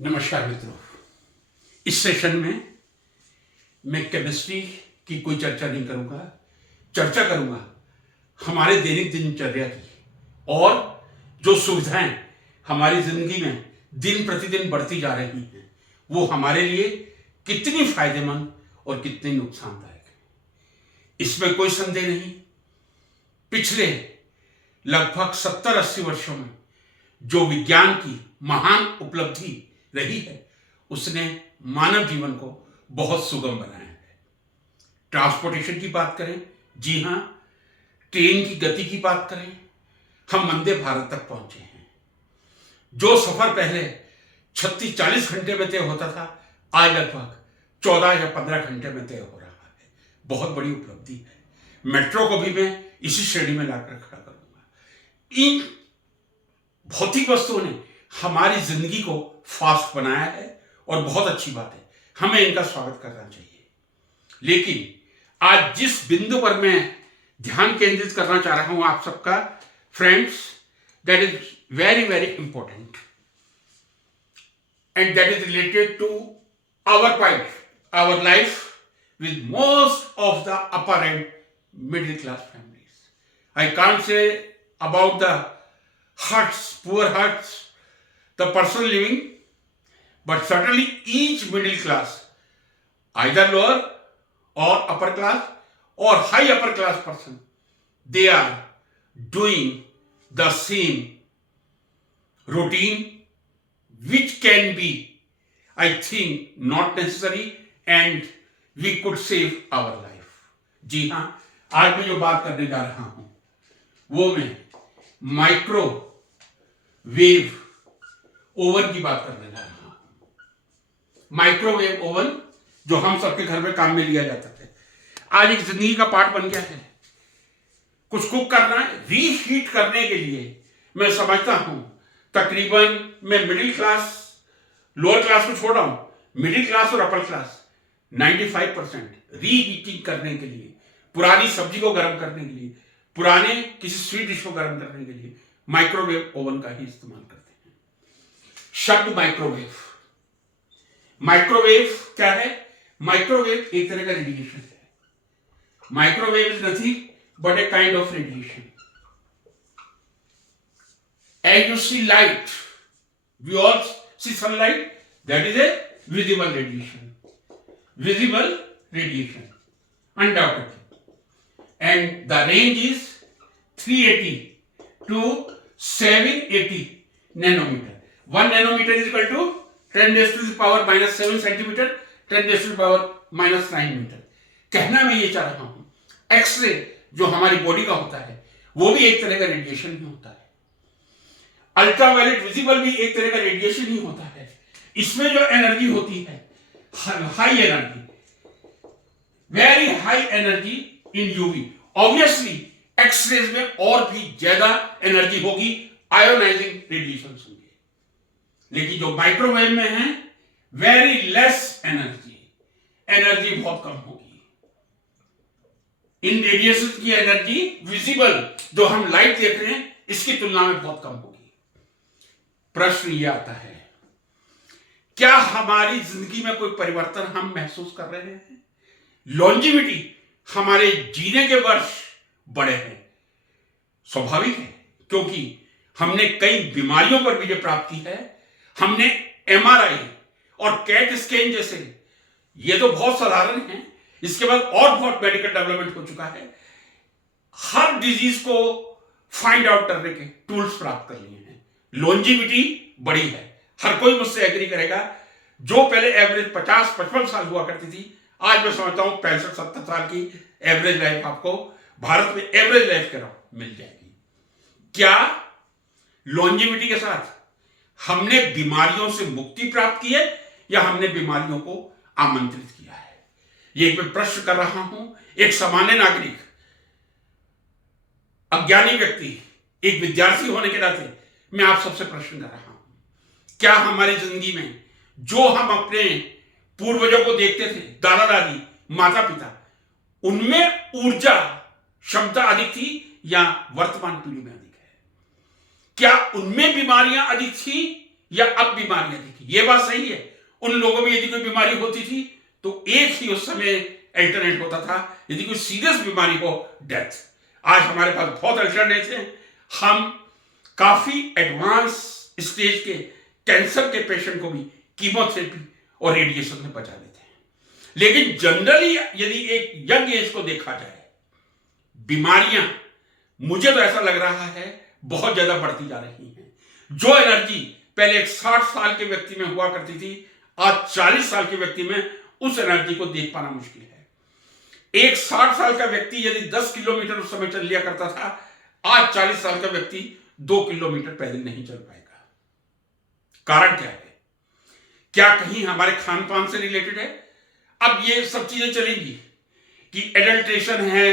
नमस्कार मित्रों। इस सेशन में मैं केमिस्ट्री की कोई चर्चा नहीं करूंगा। चर्चा करूंगा हमारे दैनिक दिनचर्या की और जो सुविधाएं हमारी जिंदगी में दिन प्रतिदिन बढ़ती जा रही हैं वो हमारे लिए कितनी फायदेमंद और कितनी नुकसानदायक है, इसमें कोई संदेह नहीं। पिछले लगभग 70-80 वर्षों में जो विज्ञान की महान उपलब्धि रही है उसने मानव जीवन को बहुत सुगम बनाया है। ट्रांसपोर्टेशन की बात करें, जी हां, ट्रेन की गति की बात करें, हम वंदे भारत तक पहुंचे हैं। जो सफर पहले 36-40 घंटे में तय होता था आज लगभग 14 या 15 घंटे में तय हो रहा है। बहुत बड़ी उपलब्धि है। मेट्रो को भी मैं इसी श्रेणी में लाकर खड़ा करूंगा। इन भौतिक वस्तुओं ने हमारी जिंदगी को फास्ट बनाया है और बहुत अच्छी बात है, हमें इनका स्वागत करना चाहिए। लेकिन आज जिस बिंदु पर मैं ध्यान केंद्रित करना चाह रहा हूं आप सबका, friends, that is very very important and that is related to our life with most of the upper and middle class families. I can't say about the huts, poor huts, the person living, but certainly each middle class, either lower or upper class or high upper class person, they are doing the same routine which can be, I think, not necessary and we could save our life. जी हाँ, आज मैं जो बात करने जा रहा हूं वो मैं माइक्रोवेव ओवन की बात करने जा रहा हूं। माइक्रोवेव ओवन जो हम सबके घर में काम में लिया जाता है आज एक जिंदगी का पार्ट बन गया है। कुछ कुक करना है, रीहीट करने के लिए मैं समझता हूं तकरीबन मैं मिडिल क्लास, लोअर क्लास को छोड़ रहा हूं, मिडिल क्लास और अपर क्लास 95% रीहीटिंग करने के लिए, पुरानी सब्जी को गर्म करने के लिए, पुराने किसी स्वीट डिश को गर्म करने के लिए माइक्रोवेव ओवन का ही इस्तेमाल करते हैं। शब्द माइक्रोवेव, माइक्रोवेव क्या है? माइक्रोवेव एक तरह का रेडिएशन है। Microwave is nothing but a kind of radiation. As you see light, we all see sunlight, that is a visible radiation. Visible radiation, undoubtedly, and the range is 380 to 780 nanometer. 1 nanometer is equal to 10 raised to the power minus 7 centimeter, 10 raised to the power minus 9 meter. कहना मैं ये चाह रहा हूं, x ray जो हमारी body का होता है वो भी एक तरह का रेडिएशन ही होता है। अल्ट्रावायलेट विजिबल भी एक तरह का रेडिएशन ही होता है। इसमें जो एनर्जी होती है, high energy, very high energy in UV. Obviously X-rays में और भी ज्यादा एनर्जी होगी, आयोनाइजिंग रेडिएशन होंगे। लेकिन जो माइक्रोवेव में है वेरी लेस एनर्जी, एनर्जी बहुत कम होगी। इन रेडिएशन की एनर्जी विजिबल जो हम लाइट देख रहे हैं इसकी तुलना में बहुत कम होगी। प्रश्न ये आता है, क्या हमारी जिंदगी में कोई परिवर्तन हम महसूस कर रहे हैं? लॉन्जिविटी, हमारे जीने के वर्ष बढ़े हैं। स्वाभाविक है क्योंकि हमने कई बीमारियों पर विजय प्राप्त की है। हमने एमआरआई और कैट स्कैन जैसे, ये तो बहुत साधारण है, इसके बाद और बहुत मेडिकल डेवलपमेंट हो चुका है। हर डिजीज को फाइंड आउट करने के टूल्स प्राप्त कर लिए हैं। लॉन्जिविटी बढ़ी है, हर कोई मुझसे एग्री करेगा। जो पहले एवरेज 50-55 साल हुआ करती थी, आज मैं समझता हूं 65-70 साल की एवरेज लाइफ आपको भारत में एवरेज लाइफ के मिल जाएगी। क्या लॉन्जिविटी के साथ हमने बीमारियों से मुक्ति प्राप्त की है या हमने बीमारियों को आमंत्रित किया है? ये मैं प्रश्न कर रहा हूं, एक सामान्य नागरिक, अज्ञानी व्यक्ति, एक विद्यार्थी होने के नाते मैं आप सबसे प्रश्न कर रहा हूं, क्या हमारी जिंदगी में जो हम अपने पूर्वजों को देखते थे, दादा दादी, माता पिता, उनमें ऊर्जा क्षमता अधिक थी या वर्तमान पीढ़ी में अधिक है? क्या उनमें बीमारियां अधिक थी या अब बीमारियां दिखी। ये बात सही है, उन लोगों में यदि कोई बीमारी होती थी तो एक ही उस समय अल्टरनेट होता था, यदि कोई सीरियस बीमारी हो डेथ। आज हमारे पास बहुत अल्टरनेट हैं, हम काफी एडवांस स्टेज के कैंसर के पेशेंट को भी कीमोथेरेपी और रेडिएशन से बचा लेते हैं। लेकिन जनरली यदि एक यंग एज को देखा जाए, बीमारियां मुझे तो ऐसा लग रहा है बहुत ज्यादा बढ़ती जा रही हैं। जो एनर्जी पहले एक 60 साल के व्यक्ति में हुआ करती थी, आज 40 साल के व्यक्ति में उस एनर्जी को देख पाना मुश्किल है। एक 60 साल का व्यक्ति यदि 10 किलोमीटर उस समय चल लिया करता था, आज 40 साल का व्यक्ति 2 किलोमीटर पैदल नहीं चल पाएगा। कारण क्या है? क्या कहीं हमारे खान पान से रिलेटेड है? अब ये सब चीजें चलेंगी कि एडल्ट्रेशन है,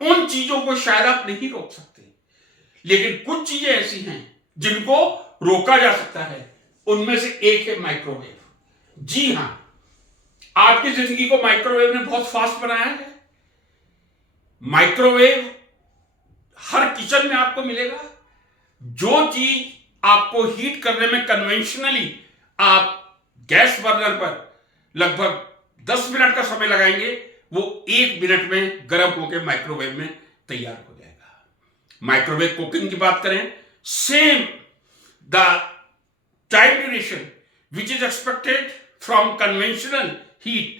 उन चीजों को शायद आप नहीं रोक सकते, लेकिन कुछ चीजें ऐसी हैं जिनको रोका जा सकता है। उनमें से एक है माइक्रोवेव। जी हां, आपकी जिंदगी को माइक्रोवेव ने बहुत फास्ट बनाया है। माइक्रोवेव हर किचन में आपको मिलेगा। जो चीज आपको हीट करने में कन्वेंशनली आप गैस बर्नर पर लगभग 10 मिनट का समय लगाएंगे, वो 1 मिनट में गर्म होकर माइक्रोवेव में तैयार हो जाएगा। माइक्रोवेव कुकिंग की बात करें, same the time duration which is expected from conventional heat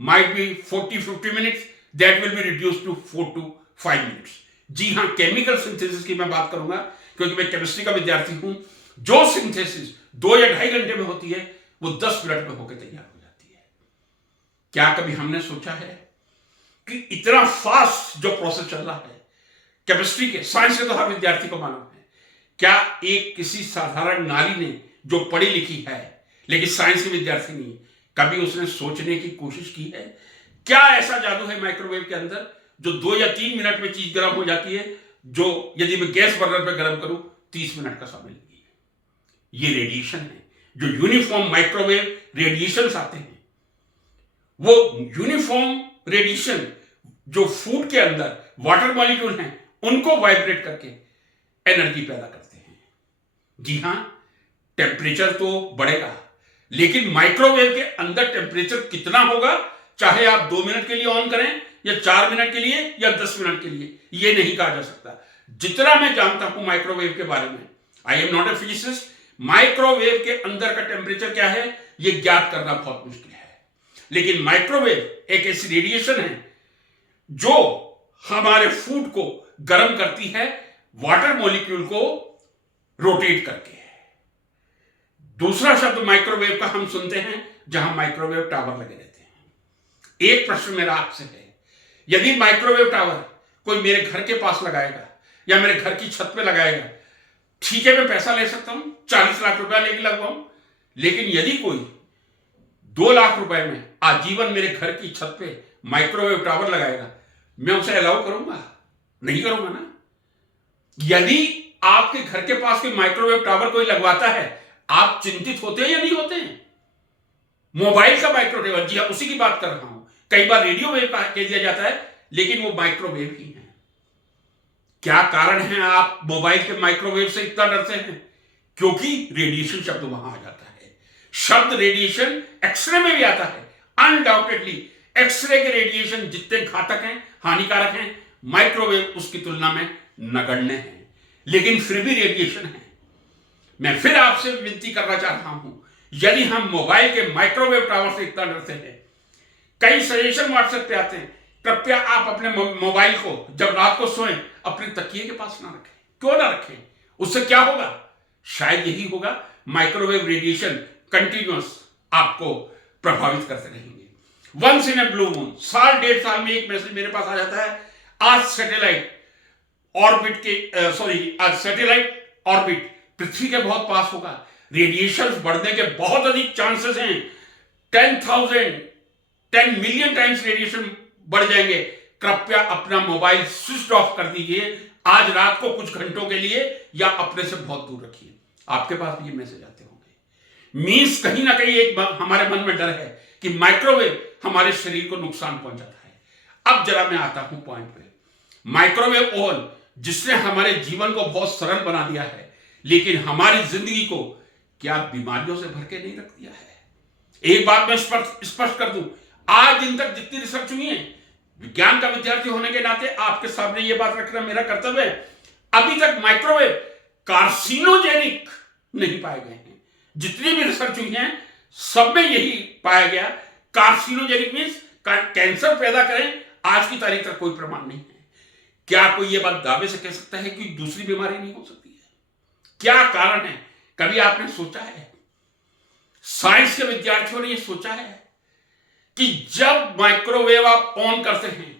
might be 40-50 minutes, that will be reduced to 4 to 5 minutes। जी हां, केमिकल सिंथेसिस की मैं बात करूंगा क्योंकि मैं केमिस्ट्री का विद्यार्थी हूं। जो सिंथेसिस 2 या 2.5 घंटे में होती है, वो 10 मिनट में होकर तैयार हो जाती है। क्या कभी हमने सोचा है कि इतना फास्ट जो प्रोसेस चल रहा है केमिस्ट्री के, साइंस के तो हर विद्यार्थी को मालूम है, क्या एक किसी साधारण नारी ने जो पढ़ी लिखी है लेकिन साइंस की विद्यार्थी नहीं, कभी उसने सोचने की कोशिश की है क्या ऐसा जादू है माइक्रोवेव के अंदर जो 2 या 3 मिनट में चीज गर्म हो जाती है, जो यदि मैं गैस बर्नर पर गर्म करूं 30 मिनट का समय लगेगा। ये रेडिएशन है, जो यूनिफॉर्म माइक्रोवेव रेडिएशन आते हैं, वो यूनिफॉर्म रेडिएशन जो फूड के अंदर वाटर मॉलिक्यूल हैं उनको वाइब्रेट करके एनर्जी पैदा करते हैं। जी हां, टेम्परेचर तो बढ़ेगा, लेकिन माइक्रोवेव के अंदर टेम्परेचर कितना होगा, चाहे आप 2 मिनट के लिए ऑन करें या 4 मिनट के लिए या 10 मिनट के लिए, यह नहीं कहा जा सकता। जितना मैं जानता हूं माइक्रोवेव के बारे में, I am not a physicist, microwave के अंदर का टेम्परेचर क्या है यह ज्ञात करना बहुत मुश्किल है। लेकिन माइक्रोवेव एक ऐसी रेडिएशन है जो हमारे फूड को गर्म करती है, वाटर मॉलिक्यूल को रोटेट करके। दूसरा शब्द माइक्रोवेव का हम सुनते हैं जहां माइक्रोवेव टावर लगे रहते हैं। एक प्रश्न मेरा आपसे है, यदि माइक्रोवेव टावर कोई मेरे घर के पास लगाएगा या मेरे घर की छत पे लगाएगा, ठीक है, मैं पैसा ले सकता हूं, 40 लाख रुपया लेके लगवाऊं। लेकिन यदि कोई 2 लाख रुपए में आजीवन मेरे घर की छत पे माइक्रोवेव टावर लगाएगा, मैं उसे अलाउ करूंगा? नहीं करूंगा ना। यदि आपके घर के पास कोई माइक्रोवेव टावर कोई लगवाता है, आप चिंतित होते हैं या नहीं होते हैं? मोबाइल का माइक्रोवेव, जी हां, उसी की बात कर रहा हूं। कई बार रेडियो वेव कह दिया जाता है, लेकिन वो माइक्रोवेव ही है। क्या कारण है आप मोबाइल के माइक्रोवेव से इतना डरते हैं? क्योंकि रेडिएशन शब्द वहां आ जाता है। शब्द रेडिएशन एक्सरे में भी आता है। अनडाउटेडली एक्सरे के रेडिएशन जितने घातक हैं, हानिकारक हैं, माइक्रोवेव उसकी तुलना में नगण्य है, लेकिन फिर भी रेडिएशन है। मैं फिर आपसे विनती करना चाह रहा हूं, यदि हम मोबाइल के माइक्रोवेव टावर से इतना डरते हैं, कई सजेशन व्हाट्सएप पे आते हैं, कृपया आप अपने मोबाइल को जब रात को सोएं अपने तकिए के पास ना रखें। क्यों ना रखें? उससे क्या होगा? शायद यही होगा, माइक्रोवेव रेडिएशन कंटिन्यूअस आपको प्रभावित करते रहेंगे। Once in a blue moon, साल 1.5 साल में एक मैसेज मेरे पास आ जाता है, आज सैटेलाइट ऑर्बिट पृथ्वी के बहुत पास होगा, रेडिएशन बढ़ने के बहुत अधिक चांसेस हैं, 10 मिलियन टाइम्स रेडिएशन बढ़ जाएंगे। कृपया अपना मोबाइल स्विच ऑफ कर दीजिए आज रात को कुछ घंटों के लिए, या अपने से बहुत दूर रखिए। आपके पास भी ये मैसेज आते होंगे। मीन्स कहीं ना कहीं एक हमारे मन में डर है कि माइक्रोवेव हमारे शरीर को नुकसान पहुंचाता है। अब जरा मैं आता हूं पॉइंट पे। माइक्रोवेव ओवन जिसने हमारे जीवन को बहुत सरल बना दिया है, लेकिन हमारी जिंदगी को क्या बीमारियों से भर के नहीं रख दिया है? एक बात मैं स्पष्ट कर दूं, आज दिन तक जितनी रिसर्च हुई है, विज्ञान का विद्यार्थी होने के नाते आपके सामने यह बात रखना मेरा कर्तव्य है, अभी तक माइक्रोवेव कार्सिनोजेनिक नहीं पाए गए हैं। जितनी भी रिसर्च हुई है सब में यही पाया गया, कार्सिनोजेनिक मीन्स कैंसर पैदा करें, आज की तारीख तक कोई प्रमाण नहीं है। क्या कोई यह बात दावे से कह सकता है कि दूसरी बीमारी नहीं हो सकती है? क्या कारण है? कभी आपने सोचा है? साइंस के विद्यार्थियों ने यह सोचा है कि जब माइक्रोवेव आप ऑन करते हैं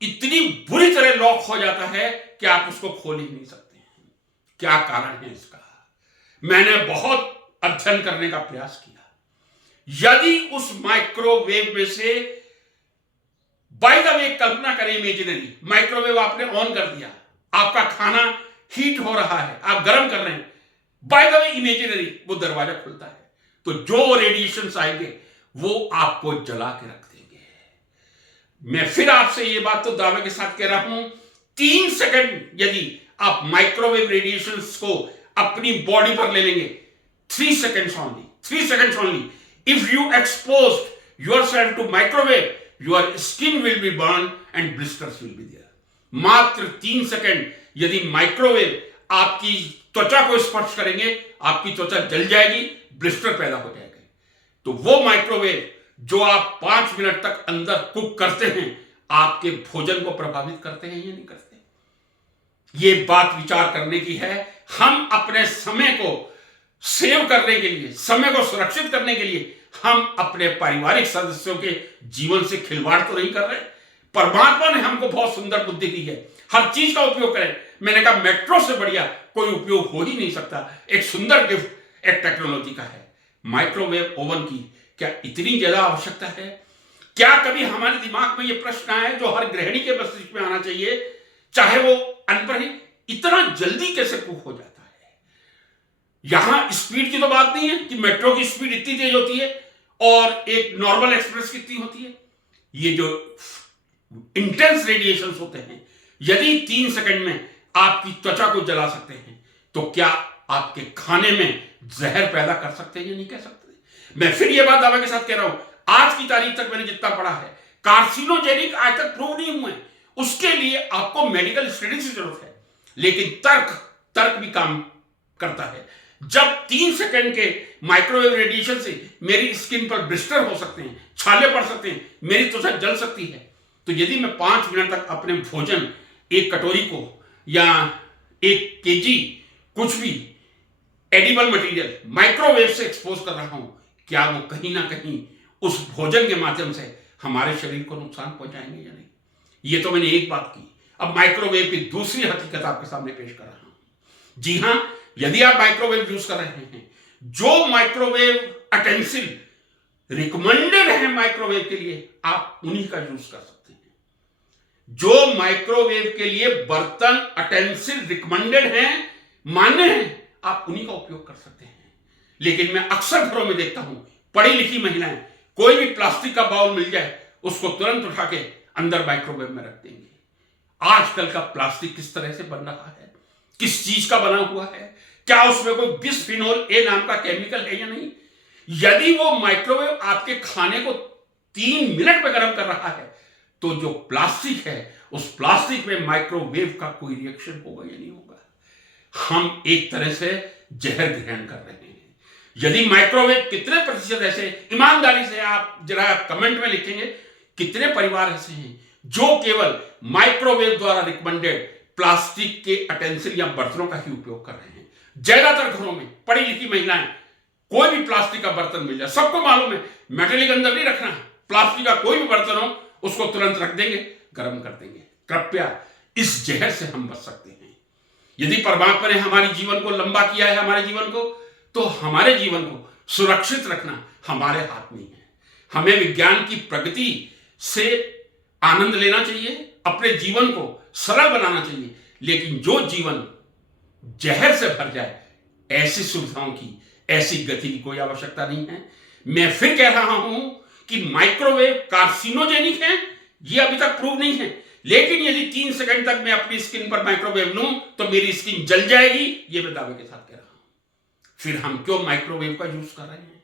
इतनी बुरी तरह लॉक हो जाता है कि आप उसको खोल ही नहीं सकते हैं? क्या कारण है इसका? मैंने बहुत अध्ययन करने का प्रयास किया। यदि उस माइक्रोवेव में से, बाय द वे, कल्पना करें इमेजिनरी, माइक्रोवेव आपने ऑन कर दिया, आपका खाना हीट हो रहा है, आप गर्म कर रहे हैं, बाय द वे इमेजिनरी वो दरवाजा खुलता है, तो जो रेडिएशंस आएंगे वो आपको जला के रख देंगे। मैं फिर आपसे ये बात तो दावे के साथ कह रहा हूं, 3 सेकंड यदि आप माइक्रोवेव रेडिएशंस को अपनी बॉडी पर ले लेंगे, 3 seconds only, 3 seconds only, if you exposed yourself to microwave, your skin will be burned and blisters will be there. मात्र 3 सेकंड यदि माइक्रोवेव आपकी त्वचा को स्पर्श करेंगे, आपकी त्वचा जल जाएगी, ब्लिस्टर पैदा हो जाएगा। तो वो माइक्रोवेव जो आप 5 मिनट तक अंदर कुक करते हैं, आपके भोजन को प्रभावित करते हैं या नहीं करते? ये बात विचार करने की है। हम अपने समय को सेव करने के लिए, समय को सुरक्षित करने के लिए हम अपने पारिवारिक सदस्यों के जीवन से खिलवाड़ तो नहीं कर रहे। परमात्मा ने हमको बहुत सुंदर बुद्धि दी है, हर चीज का उपयोग करें। मैंने कहा मेट्रो से बढ़िया कोई उपयोग हो ही नहीं सकता। एक सुंदर गिफ्ट एक टेक्नोलॉजी का है। माइक्रोवेव ओवन की क्या इतनी ज्यादा आवश्यकता है? क्या कभी हमारे दिमाग में यह प्रश्न आया जो हर गृहिणी के मस्तिष्क में आना चाहिए, चाहे वो अनपढ़ ही, इतना जल्दी कैसे कुक हो जाता है? यहां स्पीड की तो बात नहीं है कि मेट्रो की स्पीड इतनी तेज होती है और एक नॉर्मल एक्सप्रेस कितनी होती है। ये जो इंटेंस रेडिएशंस होते हैं, यदि 3 सेकंड में आपकी त्वचा को जला सकते हैं, तो क्या आपके खाने में जहर पैदा कर सकते हैं या नहीं कह सकते? मैं फिर यह बात दावे के साथ कह रहा हूं, आज की तारीख तक मैंने जितना पढ़ा है, कार्सिनोजेनिक आज तक प्रूव नहीं हुए। उसके लिए आपको मेडिकल स्टडीज की जरूरत है, लेकिन तर्क भी काम करता है। जब 3 सेकंड के माइक्रोवेव रेडिएशन से मेरी स्किन पर ब्लिस्टर हो सकते हैं, छाले पड़ सकते हैं, मेरी त्वचा जल सकती है, तो यदि मैं 5 मिनट तक अपने भोजन, एक कटोरी को या 1 kg कुछ भी एडिबल मटेरियल माइक्रोवेव से एक्सपोज कर रहा हूं, क्या वो कहीं ना कहीं उस भोजन के माध्यम से हमारे शरीर को नुकसान पहुंचाएंगे या नहीं? ये तो मैंने एक बात की। अब माइक्रोवेव की दूसरी हकीकत आपके सामने पेश कर रहा हूं। जी हां, यदि आप माइक्रोवेव यूज कर रहे हैं, जो माइक्रोवेव अटेंसिल रिकमेंडेड है माइक्रोवेव के लिए, आप उन्हीं का यूज कर सकते हैं। जो माइक्रोवेव के लिए बर्तन अटेंसिल रिकमेंडेड हैं, मान्य हैं, आप उन्हीं का उपयोग कर सकते हैं। लेकिन मैं अक्सर घरों में देखता हूं, पढ़ी लिखी महिलाएं कोई भी प्लास्टिक का बाउल मिल जाए, उसको तुरंत उठा के अंदर माइक्रोवेव में रख देंगे। आजकल का प्लास्टिक किस तरह से बन रहा है, किस चीज का बना हुआ है, क्या उसमें कोई बिस्फिनोल ए नाम का केमिकल है या नहीं? यदि वो माइक्रोवेव आपके खाने को 3 मिनट में गर्म कर रहा है, तो जो प्लास्टिक है, उस प्लास्टिक में माइक्रोवेव का कोई रिएक्शन होगा या नहीं होगा? हम एक तरह से जहर ग्रहण कर रहे हैं। यदि माइक्रोवेव कितने प्रतिशत ऐसे, ईमानदारी से आप जरा कमेंट में लिखेंगे, कितने परिवार ऐसे हैं जो केवल माइक्रोवेव द्वारा रिकमेंडेड प्लास्टिक के अटेंसिल या बर्तनों का ही उपयोग कर रहे हैं? ज्यादातर घरों में पढ़ी लिखी महिलाएं कोई भी प्लास्टिक का बर्तन मिल जाए, सबको मालूम है मेटेलिक अंदर नहीं रखना, प्लास्टिक का कोई भी बर्तन हो उसको तुरंत रख देंगे, गर्म कर देंगे। कृपया इस जहर से हम बच सकते हैं। यदि परमात्मा ने हमारे जीवन को लंबा किया है, हमारे जीवन को, तो हमारे जीवन को सुरक्षित रखना हमारे हाथ में है। हमें विज्ञान की प्रगति से आनंद लेना चाहिए, अपने जीवन को सरल बनाना चाहिए, लेकिन जो जीवन जहर से भर जाए, ऐसी सुविधाओं की, ऐसी गति की कोई आवश्यकता नहीं है। मैं फिर कह रहा हूं कि माइक्रोवेव कार्सिनोजेनिक है, यह अभी तक प्रूव नहीं है, लेकिन यदि 3 सेकंड तक मैं अपनी स्किन पर माइक्रोवेव लूं तो मेरी स्किन जल जाएगी, यह मैं दावे के साथ कह रहा हूं। फिर हम क्यों माइक्रोवेव का यूज कर रहे हैं?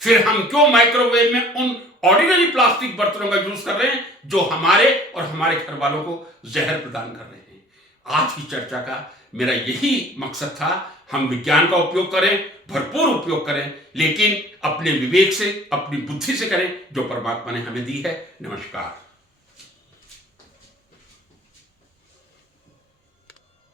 फिर हम क्यों माइक्रोवेव में उन ऑर्डिनरी प्लास्टिक बर्तनों का यूज कर रहे हैं जो हमारे और हमारे घर वालों को जहर प्रदान कर रहे हैं? आज की चर्चा का मेरा यही मकसद था। हम विज्ञान का उपयोग करें, भरपूर उपयोग करें, लेकिन अपने विवेक से, अपनी बुद्धि से करें जो परमात्मा ने हमें दी है। नमस्कार।